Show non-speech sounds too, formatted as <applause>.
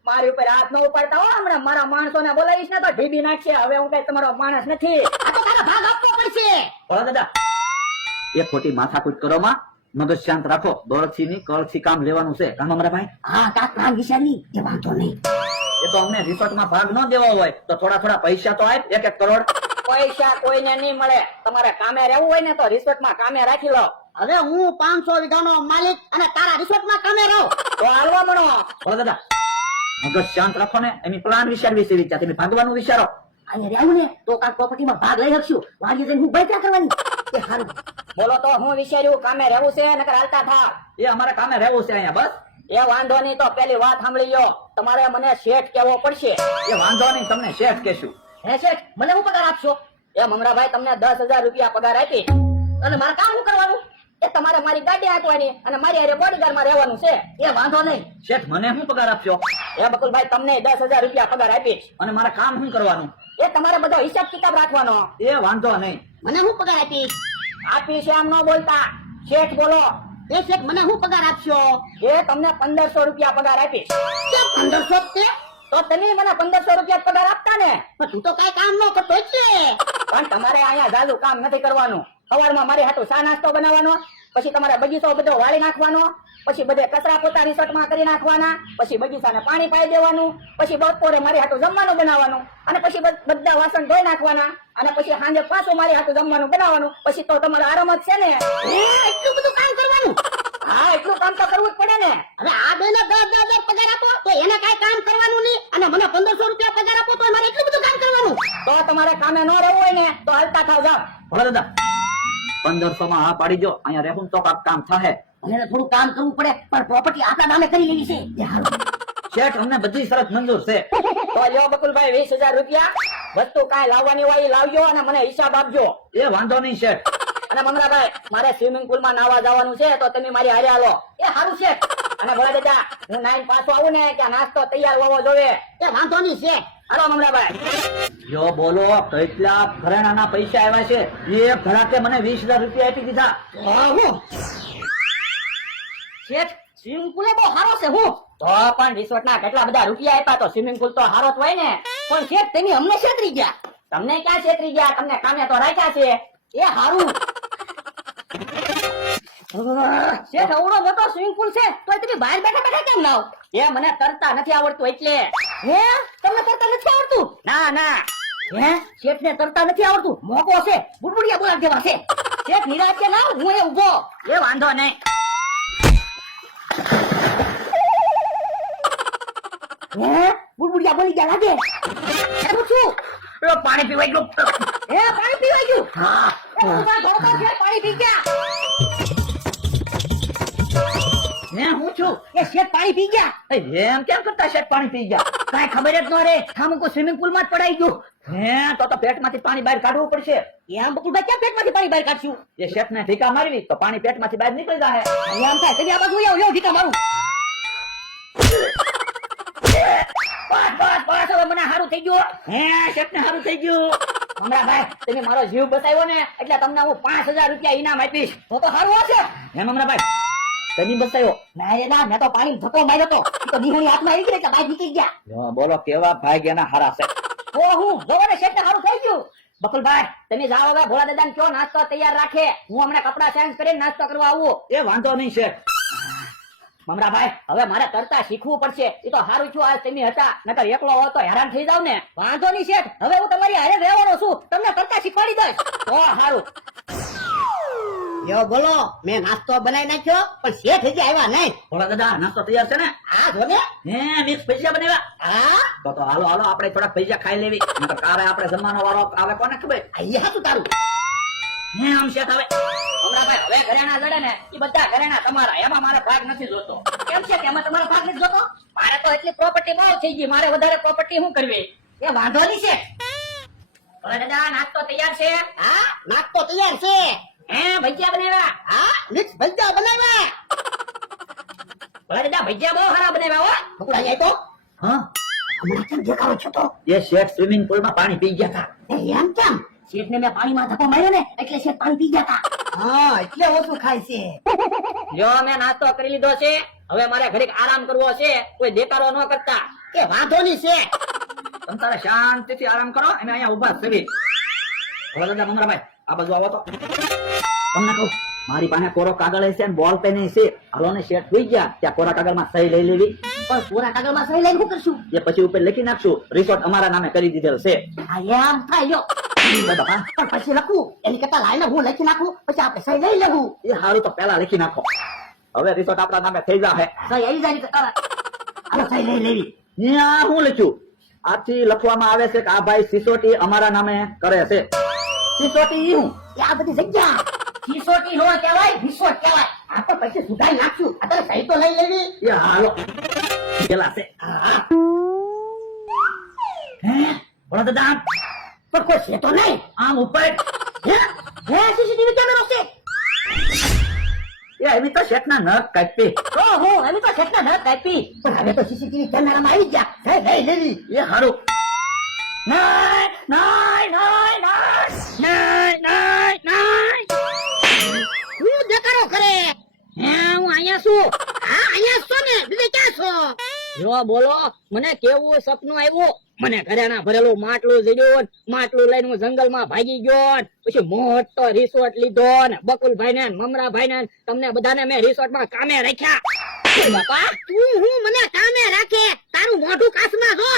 મારી ઉપર હાથ ન ઉપાડતા હો હમણાં મારા માણસો ને બોલાવીશ ને તો ઢીબી નાખશે હવે હું કઈ તમારો માણસ નથી ભાગ આપવો પડશે ભોળા દાદા એ ખોટી કરો માં મગજ શાંત રાખો દોરથી ની કળથી કામ લેવાનું છે કામ અમારા ભાઈ હા કાક કામ વિશાલી એ વાંધો નહીં એ તો અમને રિસોર્ટ માં ભાગ ન દેવો હોય તો થોડા થોડા પૈસા તો આપ એક એક કરોડ પૈસા કોઈને નહીં મળે તમારે કામે રહેવું હોય ને તો રિસોર્ટ માં કામે રાખી લો હવે હું પાંચસો વીઘાનો માલિક અને તારા રિસોર્ટમાં તમે રહો તો હાલવા મળો બોલો દાદા મગજ શાંત રાખો ને એની પ્લાન વિચાર વિશે વિચાર તમે ભાગવાનું વિચારો અહીંયા રહેવું ને તો કાંક પ્રોપર્ટીમાં ભાગ લઈ શકશું વાડીએ જઈને હું બચ્યા કરવાની એ બોલો તો હું વિચાર્યું કામે રહેવું છે નકર હાલતા થાવ એ અમારે કામે રહેવું છે અહીંયા બસ એ વાંધો નહીં તો પેલી વાત સાંભળી લો તમારે મને શેઠ કેવો પડશે એ વાંધો નહીં તમને શેઠ કહેશું હે શેઠ મને હું પગાર આપશો એ મમરાભાઈ તમને દસ હજાર રૂપિયા પગાર આપી અને મારે કામ કરવાનું એ તમારે મારી ગાડી આપવાની અને મારી હારે બોડીગાર્ડમાં રહેવાનું છે એ વાંધો નહીં શેઠ મને શું પગાર આપશો એ બકુલભાઈ તમને દસ હજાર રૂપિયા પગાર આપીશ અને મારા કામ શું કરવાનું એ તમારે બધો હિસાબ કિતાબ રાખવાનો એ વાંધો નહીં મને શું પગાર આપીશ આપીશ એમ ન બોલતા શેઠ બોલો એ શેઠ મને શું પગાર આપશો એ તમને પંદરસો રૂપિયા પગાર આપીશ પંદરસો તો તમે મને પંદરસો રૂપિયા પગાર આપતા ને તું તો કઈ કામ ન કરતો છે પણ તમારે અહીંયા જાજુ કામ નથી કરવાનું સવારમાં મારે હાટું ચા નાસ્તો બનાવવાનો પછી તમારે બગીચો બધો વાળી નાખવાનો પછી બધે કચરા પોતા રિસોર્ટમાં કરી નાખવાના પછી બગીચાને પાણી પાઈ દેવાનું પછી બપોરે મારી હાટું જમવાનું બનાવવાનું અને પછી બધા વાસણ ધોઈ નાખવાના અને પછી સાંજે પાછું મારી હાટું જમવાનું બનાવવાનું પછી તો તમારો આરામ જ છે ને એટલું બધું કામ કરવાનું હા એટલું કામ તો કરવું જ પડે ને હવે આ બે ને દસ દસ હજાર પગાર આપો તો એને કઈ કામ કરવાનું નહીં અને મને પંદરસો રૂપિયા પગાર આપો તો મારે એટલું બધું કામ કરવાનું તો તમારે કામે ન રહેવું હોય ને તો હલતા થાવ જાવ ભલે દાદા પંદરસો માં હા પાડી દો અહીંયા રહેવું તો કાંક કામ થશે અને થોડું કામ કરવું પડે પણ પ્રોપર્ટી આપણા નામે કરી લેવી છે શેઠ અમને બધી શરત મંજૂર છે તો લ્યો બકુલભાઈ વીસ હજાર રૂપિયા વસ્તુ કાંઈ લાવવાની હોય એ લાવજો અને મને હિસાબ આપજો એ વાંધો નહીં શેઠ અને મંગરાભાઈ મારે સ્વિમિંગ પુલ માં નાવા જવાનું છે તો તમે મારી હારે હાલો એ સારું શેઠ અને ભોળા બેટા હું નાઈન પાછો આવું ને ત્યાં નાસ્તો તૈયાર હોવો જોવે એ વાંધો નહીં છે હલો મમરાભાઈ જો બોલો કેટલા ઘરેણાના પૈસા આવ્યા છે એ ઘરાકે મને વીસ હજાર રૂપિયા આપી દીધા શેઠ સ્વિમિંગ પુલ બહુ સારો છે હું તો પણ રિસોર્ટ ના કેટલા બધા રૂપિયા આપ્યા તો સ્વિમિંગ પુલ તો સારો હોય ને પણ શેઠ તેની અમને છેતરી ગયા તમને ક્યાં છેતરી ગયા તમને કામે તો રાખ્યા છે એ સારું શેઠ અવળો મોટો સ્વિમિંગ પુલ છે તો તમે બહાર બેઠા બેઠા કેમ નાવ એ મને તરતા નથી આવડતું એટલે હે તમને તરતા નથી આવડતું ના ના હે શેઠ ને તરતા નથી આવડતું મોકો છે બુડબુડિયા બોલાવ જેવા છે શેઠ નિરાશ કે ના હું એ ઉભો એ વાંધો નહીં હે બુડબુડિયા બોલી ગયા લાગે પૂછું પાણી પીવાઈ ગયું હે પાણી પીવાઈ ગયું હા પાણી પી ગયા મેં હું છું એ શેઠ પાણી પી ગયા એમ કેમ કરતા શેઠ પાણી પી ગયા કઈ ખબર જ ન રે અમુક સ્વિમિંગ પુલ માં જ પડાઈ ગયું હે તો તો પેટમાંથી પાણી બહાર કાઢવું પડશે એમ બકુલભાઈ ક્યાં પેટમાંથી પાણી બહાર કાઢશું એ શેઠને ઠીકા મારવી તો પાણી પેટમાંથી બહાર નીકળી જાય એમ થાય તને આ બાજુ આવ યો ઠીકા મારું બસ બસ બસ હવે મને સારું થઈ ગયું હે ને સારું થઈ ગયું હમણાં ભાઈ તમે મારો જીવ બતાવ્યો ને એટલે તમને હું પાંચ હજાર રૂપિયા ઇનામ આપીશ તો તો સારું હશે હે ભાઈ ધની બસાયો ના ના મેં તો પાણી ધક્કો માર્યો તો તો નિહાળી હાથમાં આવી ગઈ એટલે બાઈક નીકળી ગયા બોલો કેવા ભાઈ ગયા હારા છે ઓ હું ગોવાને શેઠને હારું થઈ ગયું બકુલભાઈ તમે જાઓ હવે ભોળા દાદાને કયો નાસ્તો તૈયાર રાખે હું હમણાં કપડા ચેન્જ કરીને નાસ્તો કરવા આવું એ વાંધો નહીં છે ભાઈ હવે મારે કરતા શીખવું પડશે એ તો સારું છું આજ તમે હતા નકર એકલો હો તો હેરાન થઈ જાવ ને વાંધો નહીં શેઠ હવે હું તમારી હારે રહેવાનો છું તમને કરતા શીખવાડી દઈશ તો સારું જો બોલો મેં નાસ્તો બનાવી નાખ્યો પણ શેઠ હજી આવ્યા નહીં ભોળા દાદા નાસ્તો તૈયાર છે ને હા જો ને હે મિક્સ પૈસા બનાવ્યા હા તો તો હાલો હાલો આપણે થોડા પૈસા ખાઈ લેવી કારે આપણે જમવાનો વાળો આવે કોને ખબર અહીંયા તું તારું હે આમ શેઠ આવે ભાઈ હવે ઘરેણા જડે ને એ બધા ઘરેણા તમારા એમાં મારે ભાગ નથી જોતો કેમ છે એમાં તમારો ભાગ નથી જોતો મારે તો એટલી પ્રોપર્ટી બહુ થઈ ગઈ મારે વધારે પ્રોપર્ટી શું કરવી એ વાંધો નહીં શેઠ નાસ્તો તૈયાર છે હા નાસ્તો તૈયાર છે ભજીયા બનાવ્યા હા મિક્સ ભજીયા બનાવ્યા ભરડા ભજીયા બહુ સારા બનાવ્યા હો બકુડા જાય તો હા હમણાં કેમ છો તો એ શેઠ સ્વિમિંગ પુલ માં પાણી પી ગયા હતા એમ કેમ શેઠ ને મેં પાણી માં ધક્કો માર્યો ને એટલે શેઠ પાણી પી ગયા હતા હા એટલે ઓછું ખાય છે જો મેં નાસ્તો કરી લીધો છે હવે મારે ઘડીક આરામ કરવો છે કોઈ દેકારો ન કરતા કે વાંધો નહીં છે તમે તારે શાંતિથી આરામ કરો અને અહીંયા ઉભા થવી વડોદરા મંગળાભાઈ આ બાજુ આવો તો તમને કહું મારી પાસે કોરો કાગળ હશે અને બોલ પેન હશે હલો ને થઈ ગયા ત્યાં કોરા કાગળમાં સહી લઈ લેવી પણ કોરા કાગળમાં સહી લઈને શું કરશું એ પછી ઉપર લખી નાખશું રિસોર્ટ અમારા નામે કરી દીધેલ છે આ એમ થાય પણ પછી લખું એની કરતા લાઈને હું લખી નાખું પછી આપણે સહી લઈ લેવું એ સારું તો પેલા લખી નાખો હવે રિસોર્ટ આપણા નામે થઈ જાહે સહી આવી જાય હાલો સહી લઈ લેવી હું લખ્યું આથી લખવામાં આવે છે કે આ ભાઈ સિસોટી અમારા નામે કરે છે સિસોટી ઈ હું એ આ બધી જગ્યા સિસોટી <laughs> નો કહેવાય વિસોટ કહેવાય આ તો પછી સુધારી નાખ્યું અત્યારે સહી તો લઈ લેવી એ હાલો પેલા છે હે બોલો દાદા પણ કોઈ છે તો નહીં આમ ઉપર હે હે સીસીટીવી કેમેરો છે એવી તો શેઠના નખ કાપી ઓ હો એવી તો શેઠના નખ કાપી હવે તો સીસીટીવી કેમેરામાં આવી ગયા લઈ લેવી એ હારું નાય નાય નાય બોલો મને કેવું સપનું આવ્યું મને ઘરેણા ભરેલું માટલું જડ્યું માટલું લઈને હું માં ભાગી ગયો પછી મોટો રિસોર્ટ લીધો ને બકુલભાઈ ને મમરાભાઈ ને તમને બધાને મેં માં કામે રાખ્યા બાપા તું હું મને કામે રાખે તારું મોઢું કાસમાં જો